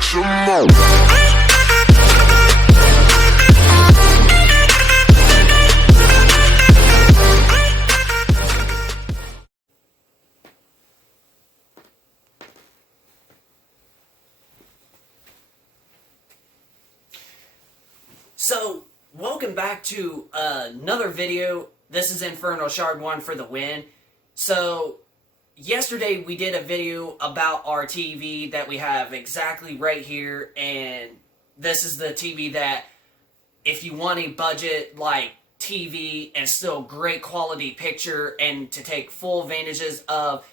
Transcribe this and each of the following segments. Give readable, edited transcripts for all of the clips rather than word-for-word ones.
make you move. So, welcome back to another video. This is Infernal Shard 1 for the win. So, yesterday we did a video about our TV that we have exactly right here, and this is the TV that, if you want a budget like TV and still great quality picture and to take full advantages of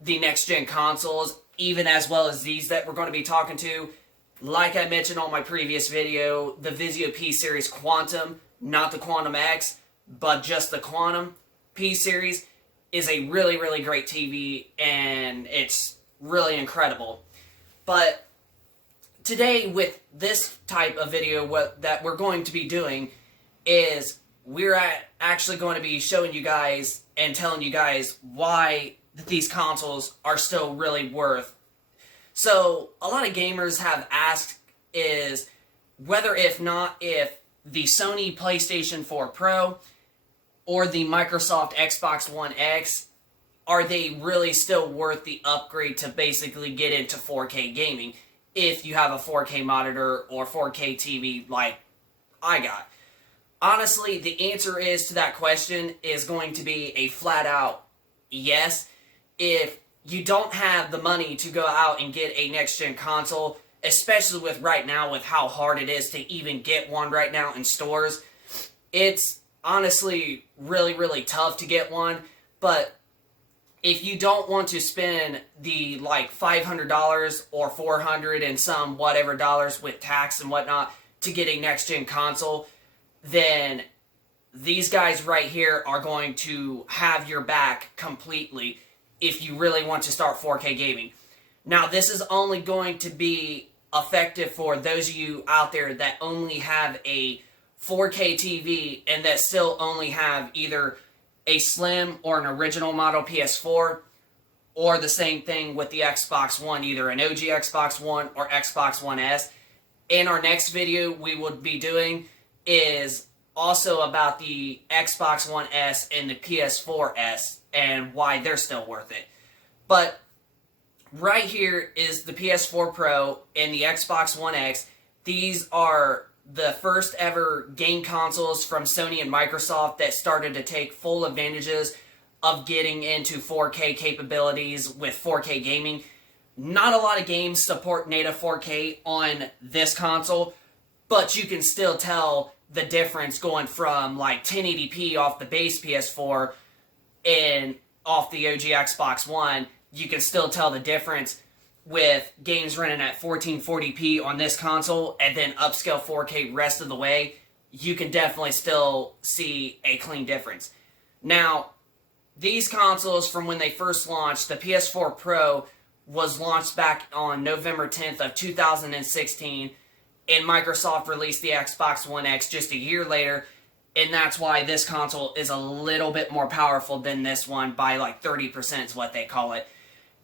the next gen consoles, even as well as these that we're going to be talking to, like I mentioned on my previous video, the Vizio P-Series Quantum, not the Quantum X, but just the Quantum P-Series, is a really, really great TV, and it's really incredible. But today, with this type of video, that we're going to be doing is we're actually going to be showing you guys and telling you guys why these consoles are still really worth. So, a lot of gamers have asked is whether if the Sony PlayStation 4 Pro or the Microsoft Xbox One X, are they really still worth the upgrade to basically get into 4K gaming if you have a 4K monitor or 4K TV like I got? Honestly, the answer is to that question is going to be a flat out yes. If you don't have the money to go out and get a next-gen console, especially with right now with how hard it is to even get one right now in stores, it's honestly really, really tough to get one. But if you don't want to spend the like $500 or $400 and some whatever dollars with tax and whatnot to get a next-gen console, then these guys right here are going to have your back completely if you really want to start 4K gaming. Now, this is only going to be effective for those of you out there that only have a 4K TV and that still only have either a slim or an original model PS4, or the same thing with the Xbox One, either an OG Xbox One or Xbox One S. In our next video we will be doing is also about the Xbox One S and the PS4 S and why they're still worth it. But right here is the PS4 Pro and the Xbox One X. These are the first ever game consoles from Sony and Microsoft that started to take full advantages of getting into 4K capabilities with 4K gaming. Not a lot of games support native 4K on this console, but you can still tell the difference going from like 1080p off the base PS4 and off the OG Xbox One. You can still tell the difference with games running at 1440p on this console and then upscale 4K rest of the way. You can definitely still see a clean difference. Now, these consoles from when they first launched, the PS4 Pro was launched back on November 10th of 2016, and Microsoft released the Xbox One X just a year later, and that's why this console is a little bit more powerful than this one by like 30% is what they call it.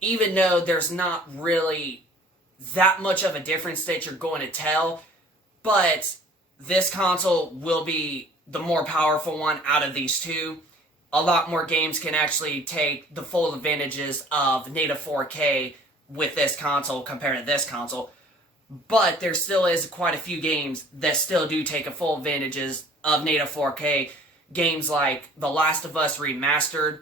Even though there's not really that much of a difference that you're going to tell, but this console will be the more powerful one out of these two. A lot more games can actually take the full advantages of native 4K with this console compared to this console. But there still is quite a few games that still do take a full advantages of native 4K. Games like The Last of Us Remastered,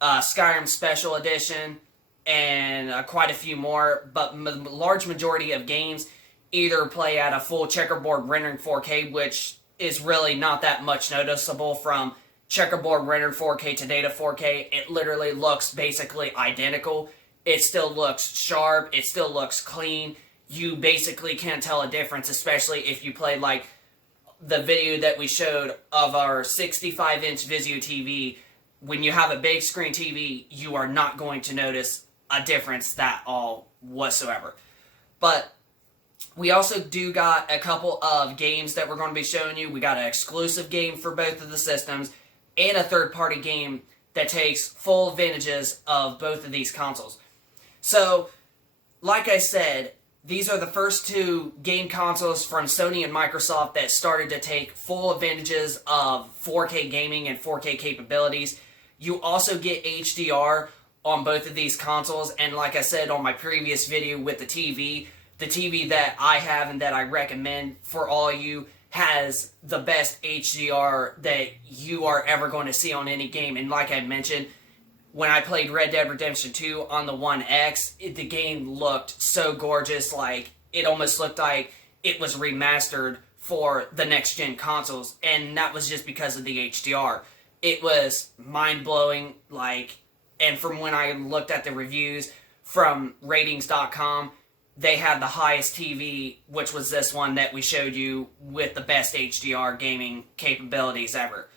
Skyrim Special Edition, and quite a few more. But large majority of games either play at a full checkerboard rendering 4K, which is really not that much noticeable from checkerboard rendered 4K to native 4K. It literally looks basically identical. It still looks sharp. It still looks clean. You basically can't tell a difference, especially if you play like the video that we showed of our 65-inch Vizio TV. When you have a big screen TV, you are not going to notice a difference at all whatsoever. But we also do got a couple of games that we're going to be showing you. We got an exclusive game for both of the systems and a third-party game that takes full advantages of both of these consoles. So, like I said, these are the first two game consoles from Sony and Microsoft that started to take full advantages of 4K gaming and 4K capabilities. You also get HDR on both of these consoles, and like I said on my previous video with the TV that I have and that I recommend for all you has the best HDR that you are ever going to see on any game. And like I mentioned, when I played Red Dead Redemption 2 on the One X, the game looked so gorgeous, like it almost looked like it was remastered for the next-gen consoles, and that was just because of the HDR. It was mind-blowing, like, and from when I looked at the reviews from ratings.com, they had the highest TV, which was this one that we showed you with the best HDR gaming capabilities ever.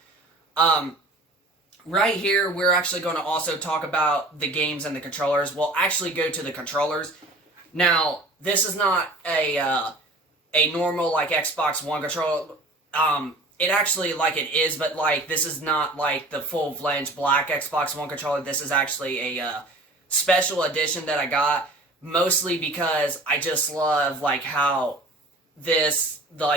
Right here, we're actually going to also talk about the games and the controllers. We'll actually go to the controllers. Now, this is not a normal, like, Xbox One controller. It actually, like, it is, but, like, this is not, like, the full-fledged black Xbox One controller. This is actually a special edition that I got, mostly because I just love, like, how the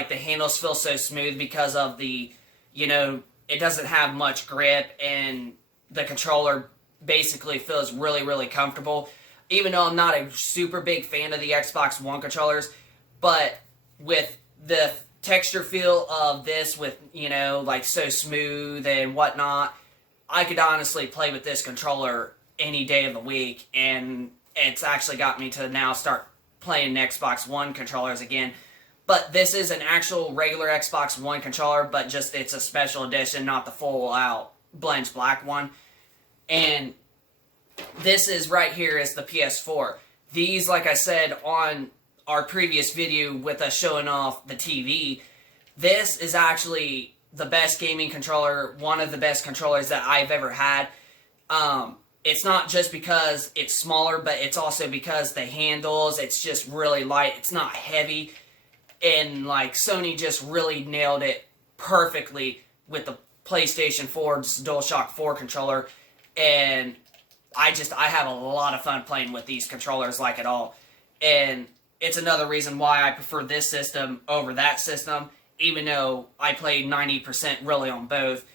handles feel so smooth because of the, you know, it doesn't have much grip, and the controller basically feels really, really comfortable. Even though I'm not a super big fan of the Xbox One controllers, but with the texture feel of this, with, you know, like, so smooth and whatnot, I could honestly play with this controller any day of the week, and it's actually got me to now start playing Xbox One controllers again. But this is an actual regular Xbox One controller, but just it's a special edition, not the full-out Blends Black one. And this is right here is the PS4. These, like I said on our previous video with us showing off the TV, this is actually the best gaming controller, one of the best controllers that I've ever had. It's not just because it's smaller, but it's also because the handles, it's just really light. It's not heavy. And, like, Sony just really nailed it perfectly with the PlayStation 4's DualShock 4 controller. And I have a lot of fun playing with these controllers, like it all. And it's another reason why I prefer this system over that system, even though I play 90% really on both.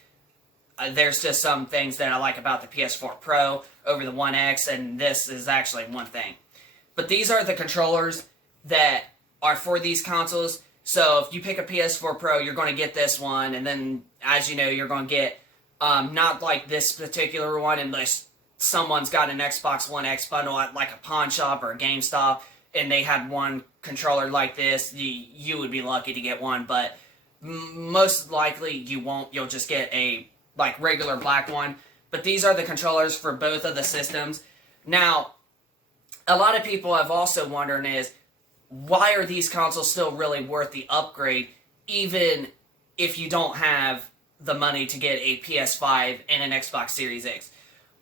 There's just some things that I like about the PS4 Pro over the One X, and this is actually one thing. But these are the controllers that are for these consoles. So if you pick a PS4 Pro, you're going to get this one, and then, as you know, you're going to get not like this particular one unless someone's got an Xbox One X bundle at like a pawn shop or a GameStop, and they had one controller like this. You would be lucky to get one, but most likely you won't. You'll just get a like regular black one. But these are the controllers for both of the systems. Now, a lot of people have also wondered is, why are these consoles still really worth the upgrade, even if you don't have the money to get a PS5 and an Xbox Series X?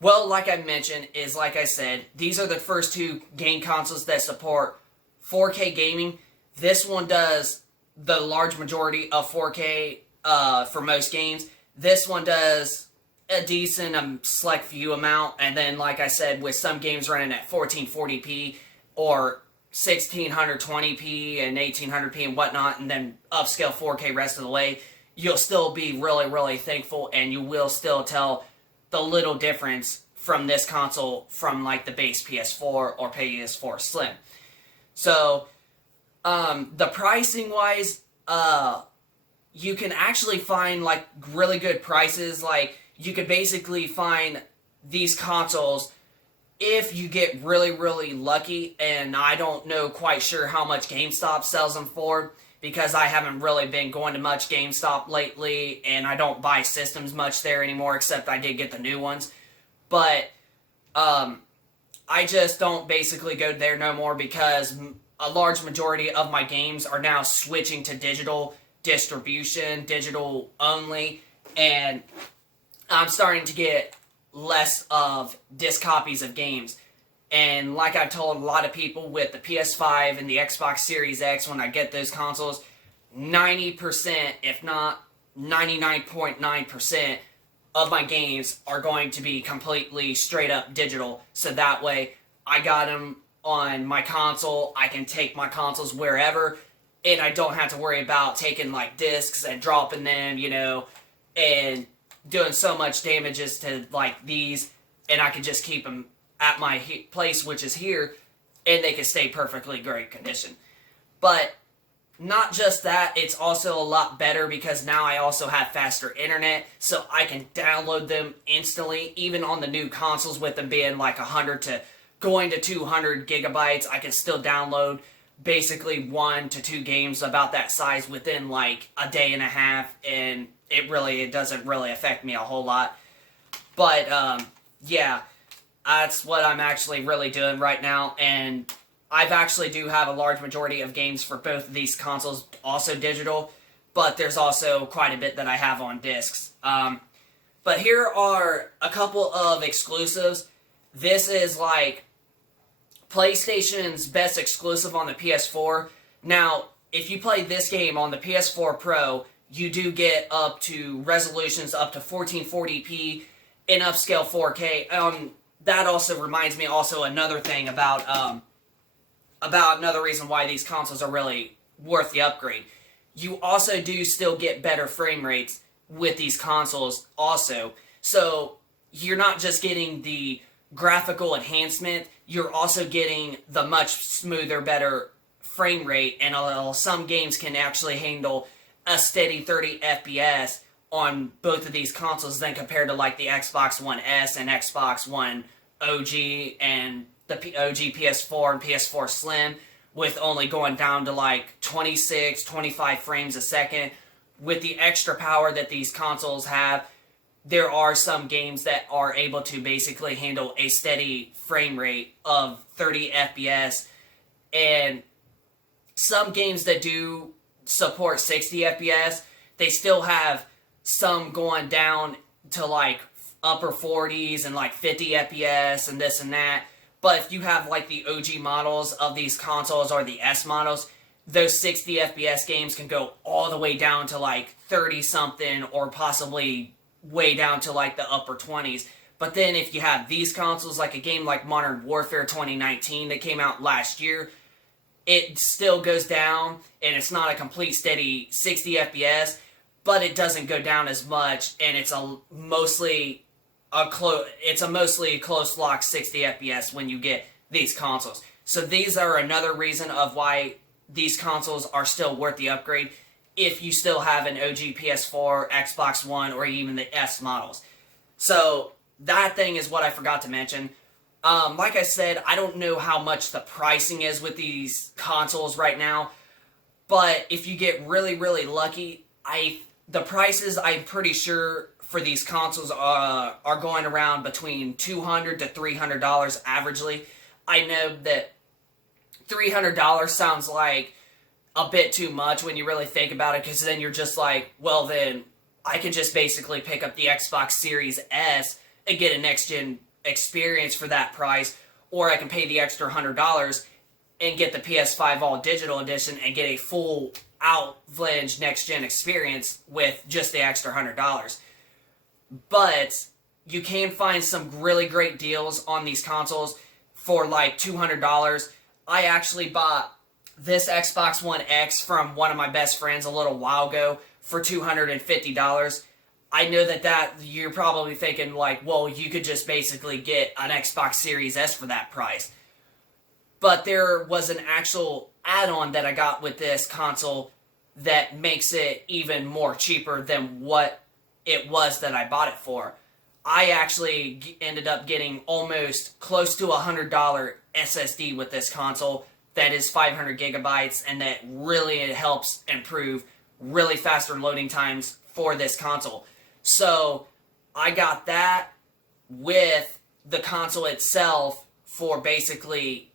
Well, like I mentioned, like I said, these are the first two game consoles that support 4K gaming. This one does the large majority of 4K for most games. This one does a decent select few amount, and then, like I said, with some games running at 1440p or 1620p and 1800p and whatnot, and then upscale 4K rest of the way, you'll still be really, really thankful, and you will still tell the little difference from this console from like the base PS4 or PS4 Slim. So, the pricing wise, you can actually find like really good prices. Like, you could basically find these consoles if you get really, really lucky, and I don't know quite sure how much GameStop sells them for, because I haven't really been going to much GameStop lately, and I don't buy systems much there anymore, except I did get the new ones. But, I just don't basically go there no more, because a large majority of my games are now switching to digital distribution, digital only, and I'm starting to get less of disc copies of games. And like I've told a lot of people with the PS5 and the Xbox Series X, when I get those consoles, 90%, if not 99.9% of my games are going to be completely straight up digital. So that way, I got them on my console. I can take my consoles wherever, and I don't have to worry about taking like discs and dropping them, and doing so much damages to like these, and I can just keep them at my place, which is here, and they can stay perfectly great condition. But not just that, it's also a lot better because now I also have faster internet, so I can download them instantly, even on the new consoles with them being like 100 to going to 200 gigabytes. I can still download basically 1 to 2 games about that size within like a day and a half, and it doesn't really affect me a whole lot. But yeah, that's what I'm actually really doing right now, and I've actually do have a large majority of games for both of these consoles, also digital, but there's also quite a bit that I have on discs. But here are a couple of exclusives. This is like PlayStation's best exclusive on the PS4. Now, if you play this game on the PS4 Pro, you do get up to resolutions up to 1440p in upscale 4K. That also reminds me also another thing about another reason why these consoles are really worth the upgrade. You also do still get better frame rates with these consoles also. So you're not just getting the graphical enhancement, you're also getting the much smoother, better frame rate, and some games can actually handle a steady 30 FPS on both of these consoles than compared to like the Xbox One S and Xbox One OG and the OG PS4 and PS4 Slim, with only going down to like 26, 25 frames a second. With the extra power that these consoles have, there are some games that are able to basically handle a steady frame rate of 30 FPS, and some games that do support 60 FPS, they still have some going down to like upper 40s and like 50 FPS and this and that. But if you have like the OG models of these consoles or the S models, those 60 FPS games can go all the way down to like 30 something, or possibly way down to like the upper 20s. But then if you have these consoles, like a game like Modern Warfare 2019 that came out last year, it still goes down, and it's not a complete steady 60 FPS, but it doesn't go down as much, and it's mostly a close lock 60 FPS when you get these consoles. So these are another reason of why these consoles are still worth the upgrade if you still have an OG PS4, Xbox One, or even the S models. So that thing is what I forgot to mention. Like I said, I don't know how much the pricing is with these consoles right now, but if you get really, really lucky, the prices, I'm pretty sure, for these consoles are going around between $200 to $300 averagely. I know that $300 sounds like a bit too much when you really think about it, because then you're just like, well then, I can just basically pick up the Xbox Series S and get a next-gen experience for that price, or I can pay the extra $100 and get the PS5 All Digital Edition and get a full out-fledged next-gen experience with just the extra $100. But you can find some really great deals on these consoles for like $200. I actually bought this Xbox One X from one of my best friends a little while ago for $250. I know that you're probably thinking like, well, you could just basically get an Xbox Series S for that price. But there was an actual add-on that I got with this console that makes it even more cheaper than what it was that I bought it for. I actually ended up getting almost close to $100 SSD with this console that is 500 gigabytes, and that really helps improve really faster loading times for this console. So I got that with the console itself for basically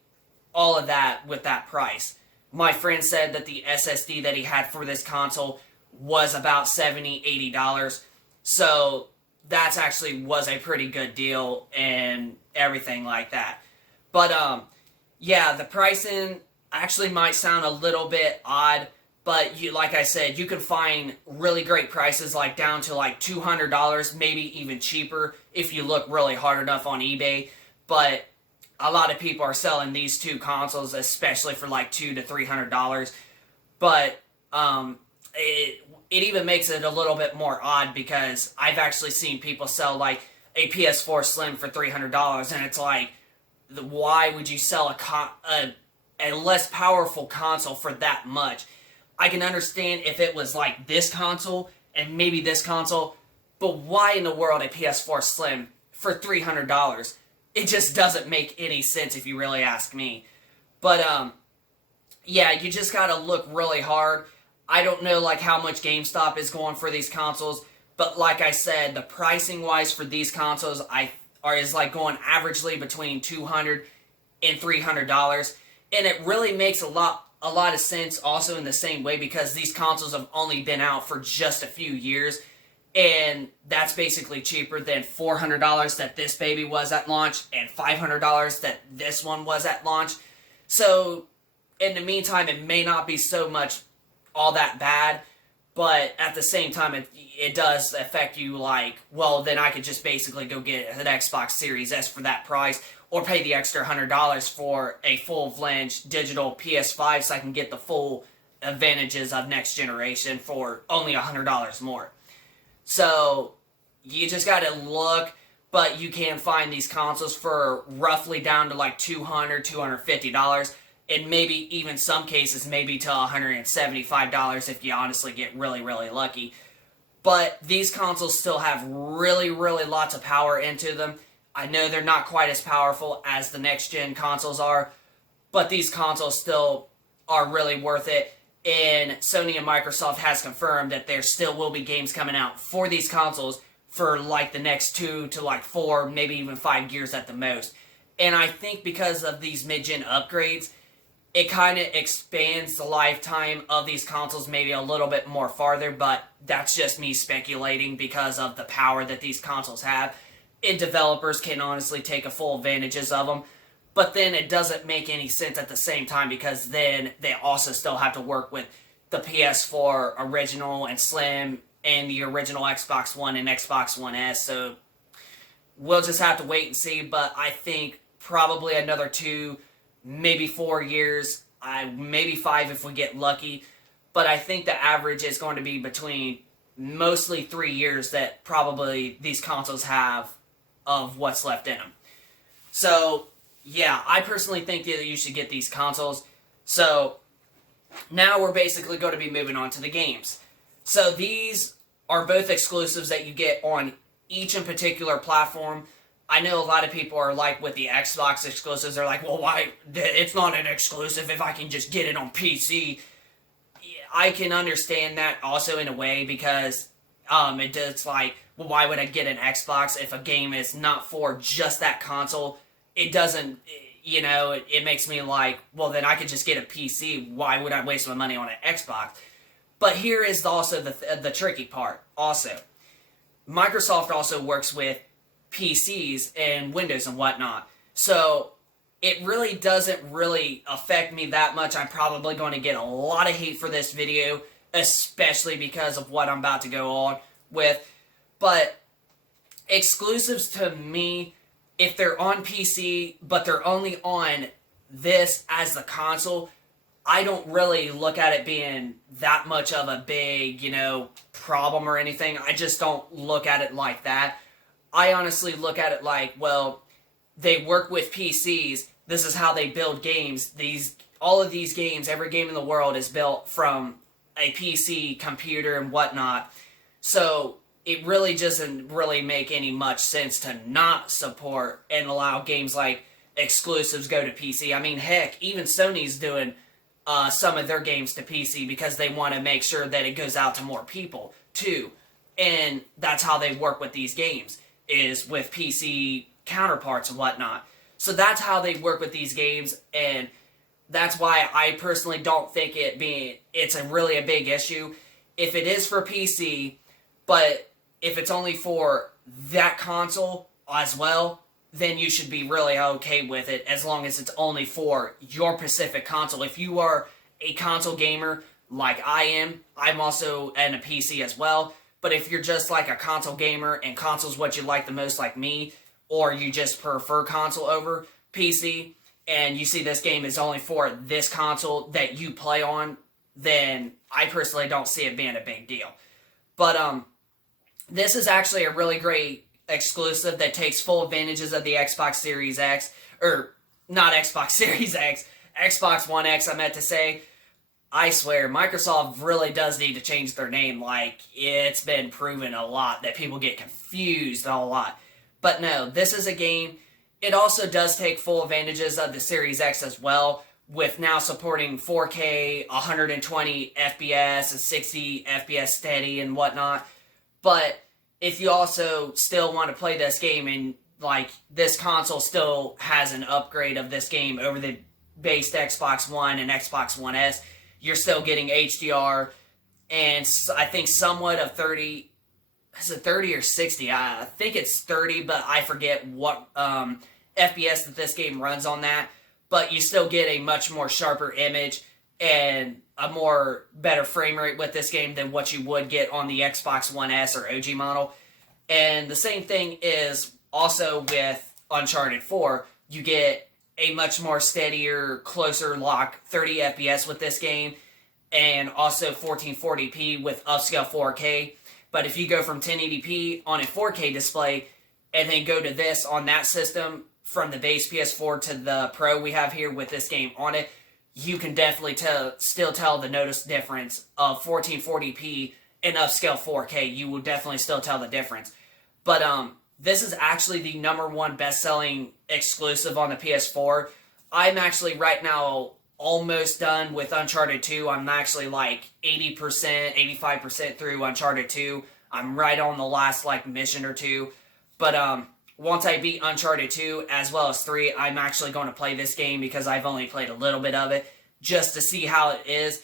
all of that with that price. My friend said that the SSD that he had for this console was about $70, $80. So that's actually was a pretty good deal and everything like that. But yeah, the pricing actually might sound a little bit odd, but like I said, you can find really great prices like down to like $200, maybe even cheaper if you look really hard enough on eBay. But a lot of people are selling these two consoles, especially for like $200 to $300. But it even makes it a little bit more odd because I've actually seen people sell like a PS4 Slim for $300, and it's like, why would you sell a less powerful console for that much? I can understand if it was like this console and maybe this console, but why in the world a PS4 Slim for $300? It just doesn't make any sense if you really ask me. But yeah, you just gotta look really hard. I don't know like how much GameStop is going for these consoles, but like I said, the pricing wise for these consoles is like going averagely between $200 and $300, and it really makes a lot of sense also in the same way because these consoles have only been out for just a few years, and that's basically cheaper than $400 that this baby was at launch and $500 that this one was at launch. So in the meantime, it may not be so much all that bad, but at the same time, it does affect you like, well, then I could just basically go get an Xbox Series S for that price, or pay the extra $100 for a full-fledged digital PS5 so I can get the full advantages of next generation for only $100 more. So you just gotta look, but you can find these consoles for roughly down to like $200, $250, and maybe even some cases maybe to $175 if you honestly get really, really lucky. But these consoles still have really, really lots of power into them. I know they're not quite as powerful as the next-gen consoles are, but these consoles still are really worth it. And Sony and Microsoft has confirmed that there still will be games coming out for these consoles for like the next 2 to like 4, maybe even 5 years at the most. And I think because of these mid-gen upgrades, it kind of expands the lifetime of these consoles maybe a little bit more farther, but that's just me speculating because of the power that these consoles have. And developers can honestly take a full advantages of them. But then it doesn't make any sense at the same time because then they also still have to work with the PS4 original and Slim and the original Xbox One and Xbox One S. So we'll just have to wait and see. But I think probably another 2, maybe 4 years, maybe 5 if we get lucky. But I think the average is going to be between mostly 3 years that probably these consoles have of what's left in them. So yeah, I personally think that you should get these consoles. So now we're basically going to be moving on to the games. So these are both exclusives that you get on each in particular platform. I know a lot of people are like with the Xbox exclusives, they're like, well, why? It's not an exclusive if I can just get it on PC. I can understand that also in a way because it's like, well, why would I get an Xbox if a game is not for just that console? It doesn't, it makes me like, well, then I could just get a PC. Why would I waste my money on an Xbox? But here is also the tricky part. Also, Microsoft also works with PCs and Windows and whatnot. So it really doesn't really affect me that much. I'm probably going to get a lot of hate for this video, especially because of what I'm about to go on with. But exclusives to me, if they're on PC, but they're only on this as the console, I don't really look at it being that much of a big, problem or anything. I just don't look at it like that. I honestly look at it like, well, they work with PCs. This is how they build games. All of these games, every game in the world is built from a PC, computer, and whatnot. So it really doesn't really make any much sense to not support and allow games like exclusives go to PC. I mean, heck, even Sony's doing some of their games to PC because they want to make sure that it goes out to more people, too. And that's how they work with these games, is with PC counterparts and whatnot. So that's how they work with these games, and that's why I personally don't think it's really a big issue. If it is for PC, but if it's only for that console as well, then you should be really okay with it as long as it's only for your specific console. If you are a console gamer like I am, I'm also in a PC as well. But if you're just like a console gamer and console's what you like the most like me, or you just prefer console over, PC and you see this game is only for this console that you play on, then I personally don't see it being a big deal. But this is actually a really great exclusive that takes full advantages of the Xbox Series X, or not Xbox Series X, Xbox One X I meant to say. I swear, Microsoft really does need to change their name. Like, it's been proven a lot that people get confused a lot. But no, this is a game. It also does take full advantages of the Series X as well, with now supporting 4K, 120 FPS, and 60 FPS steady and whatnot. But if you also still want to play this game, and like this console still has an upgrade of this game over the base Xbox One and Xbox One S, you're still getting HDR and I think somewhat of 30, is it 30 or 60? I think it's 30, but I forget what FPS that this game runs on that. But you still get a much more sharper image and a more better frame rate with this game than what you would get on the Xbox One S or OG model. And the same thing is also with Uncharted 4. You get a much more steadier, closer lock 30 FPS with this game, and also 1440p with upscale 4K. But if you go from 1080p on a 4K display and then go to this on that system from the base PS4 to the Pro we have here with this game on it, you can definitely still tell the notice difference of 1440p and upscale 4K. You will definitely still tell the difference. But this is actually the #1 best-selling exclusive on the PS4. I'm actually right now almost done with Uncharted 2. I'm actually like 80%, 85% through Uncharted 2. I'm right on the last like mission or two. But once I beat Uncharted 2 as well as 3, I'm actually going to play this game because I've only played a little bit of it just to see how it is.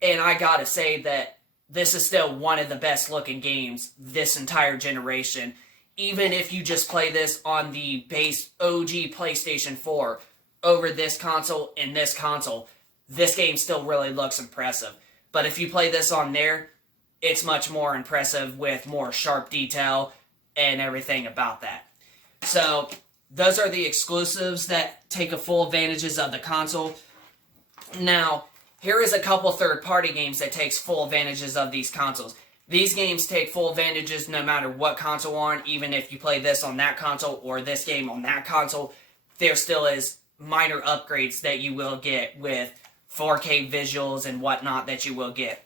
And I gotta say that this is still one of the best looking games this entire generation. Even if you just play this on the base OG PlayStation 4 over this console and this console, this game still really looks impressive. But if you play this on there, it's much more impressive with more sharp detail and everything about that. So, those are the exclusives that take a full advantages of the console. Now, here is a couple third-party games that takes full advantages of these consoles. These games take full advantages no matter what console on, even if you play this on that console or this game on that console. There still is minor upgrades that you will get with 4K visuals and whatnot that you will get.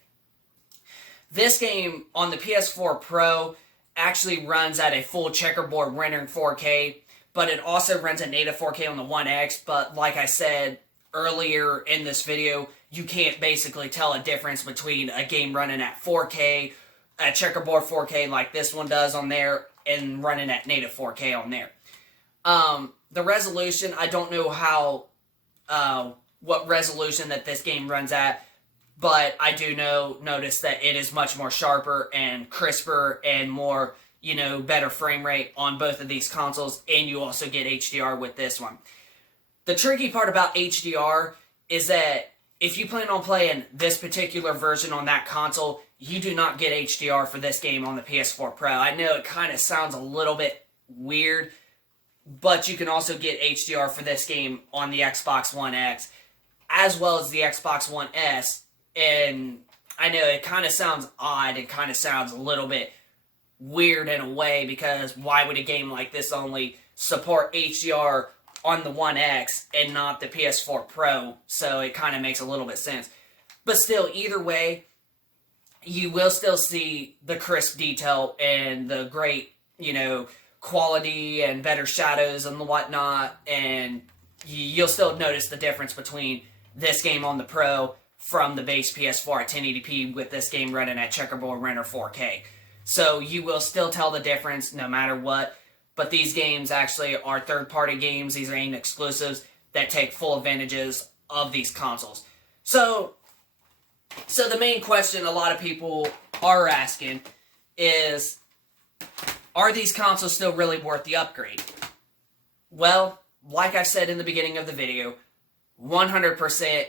This game on the PS4 Pro actually runs at a full checkerboard render in 4K, but it also runs at native 4K on the One X. But like I said earlier in this video, you can't basically tell a difference between a game running at 4K, a checkerboard 4K like this one does on there, and running at native 4K on there. The resolution, I don't know how, what resolution that this game runs at, but I do notice that it is much more sharper and crisper and more, better frame rate on both of these consoles, and you also get HDR with this one. The tricky part about HDR is that if you plan on playing this particular version on that console, you do not get HDR for this game on the PS4 Pro. I know it kind of sounds a little bit weird, but you can also get HDR for this game on the Xbox One X, as well as the Xbox One S. And I know it kind of sounds odd, it kind of sounds a little bit weird in a way, because why would a game like this only support HDR on the One X and not the PS4 Pro? So it kind of makes a little bit sense. But still, either way, you will still see the crisp detail and the great, quality and better shadows and whatnot, and you'll still notice the difference between this game on the Pro from the base PS4 at 1080p with this game running at checkerboard render 4K. So you will still tell the difference no matter what, but these games actually are third-party games. These ain't exclusives that take full advantages of these consoles. So the main question a lot of people are asking is, are these consoles still really worth the upgrade? Well, like I said in the beginning of the video, 100%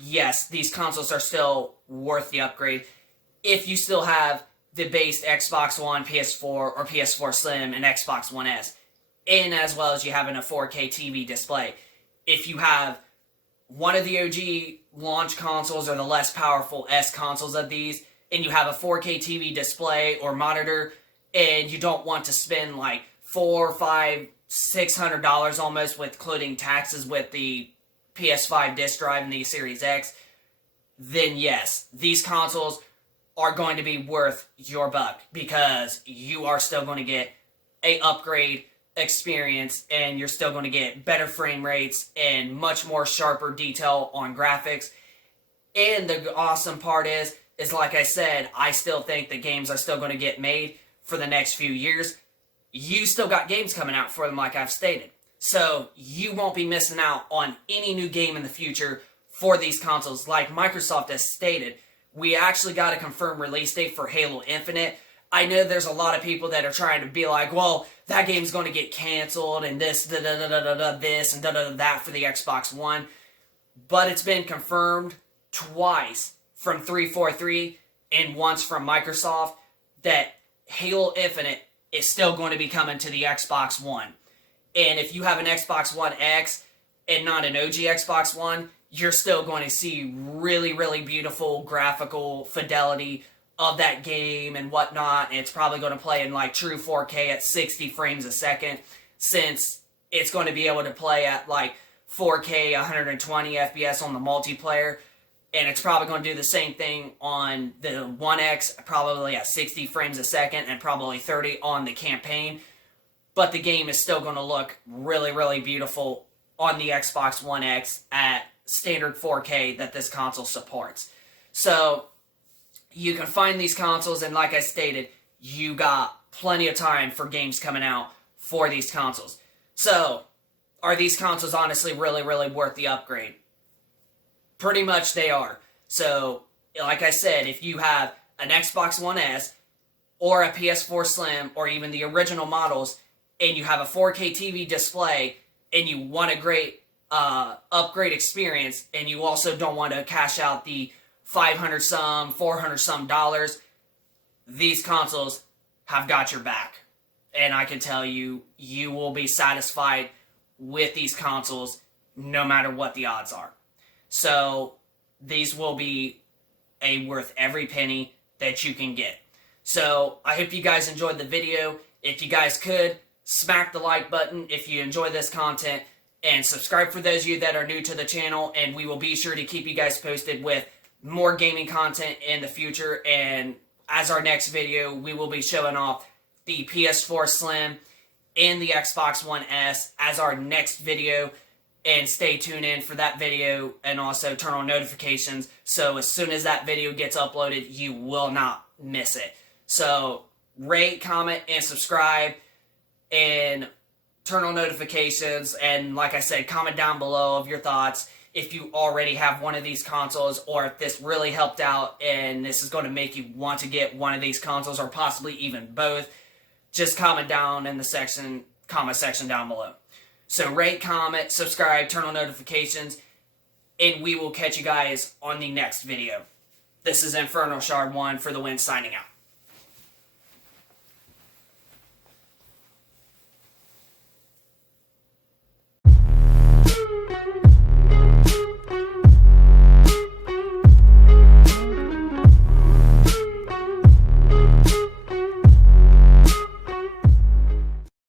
yes, these consoles are still worth the upgrade if you still have the base Xbox One, PS4, or PS4 Slim, and Xbox One S. and as well as you having a 4K TV display. If you have one of the OG launch consoles or the less powerful S consoles of these, and you have a 4K TV display or monitor, and you don't want to spend like $400, $500, $600 almost with including taxes with the PS5 disc drive and the Series X, then yes, these consoles are going to be worth your buck, because you are still going to get a upgrade experience, and you're still going to get better frame rates and much more sharper detail on graphics. And the awesome part is like I said, I still think the games are still going to get made for the next few years. You still got games coming out for them, like I've stated. So you won't be missing out on any new game in the future for these consoles. Like Microsoft has stated, we actually got a confirmed release date for Halo Infinite. I know there's a lot of people that are trying to be like, well, that game's going to get canceled and this, this, and that for the Xbox One. But it's been confirmed twice from 343 and once from Microsoft that Halo Infinite is still going to be coming to the Xbox One. And if you have an Xbox One X and not an OG Xbox One, you're still going to see really, really beautiful graphical fidelity of that game and whatnot. And it's probably going to play in like true 4K at 60 frames a second, since it's going to be able to play at like 4K 120 FPS on the multiplayer. And it's probably going to do the same thing on the One X, probably at 60 frames a second and probably 30 on the campaign. But the game is still going to look really, really beautiful on the Xbox One X at standard 4K that this console supports. So you can find these consoles, and like I stated, you got plenty of time for games coming out for these consoles. So, are these consoles honestly really, really worth the upgrade? Pretty much they are. So, like I said, if you have an Xbox One S or a PS4 Slim or even the original models, and you have a 4K TV display and you want a great upgrade experience, and you also don't want to cash out the $500 some, $400 some dollars, these consoles have got your back. And I can tell you, you will be satisfied with these consoles no matter what the odds are. So these will be worth every penny that you can get. So I hope you guys enjoyed the video. If you guys could, smack the like button if you enjoy this content, and subscribe for those of you that are new to the channel, and we will be sure to keep you guys posted with more gaming content in the future. And as our next video, we will be showing off the PS4 Slim and the Xbox One S as our next video. And stay tuned in for that video, and also turn on notifications, so as soon as that video gets uploaded, you will not miss it. So rate, comment, and subscribe, and turn on notifications. And like I said, comment down below of your thoughts if you already have one of these consoles, or if this really helped out and this is going to make you want to get one of these consoles, or possibly even both. Just comment down in the comment section down below. So rate, comment, subscribe, turn on notifications, and we will catch you guys on the next video. This is Infernal Shard 1 for the win, signing out.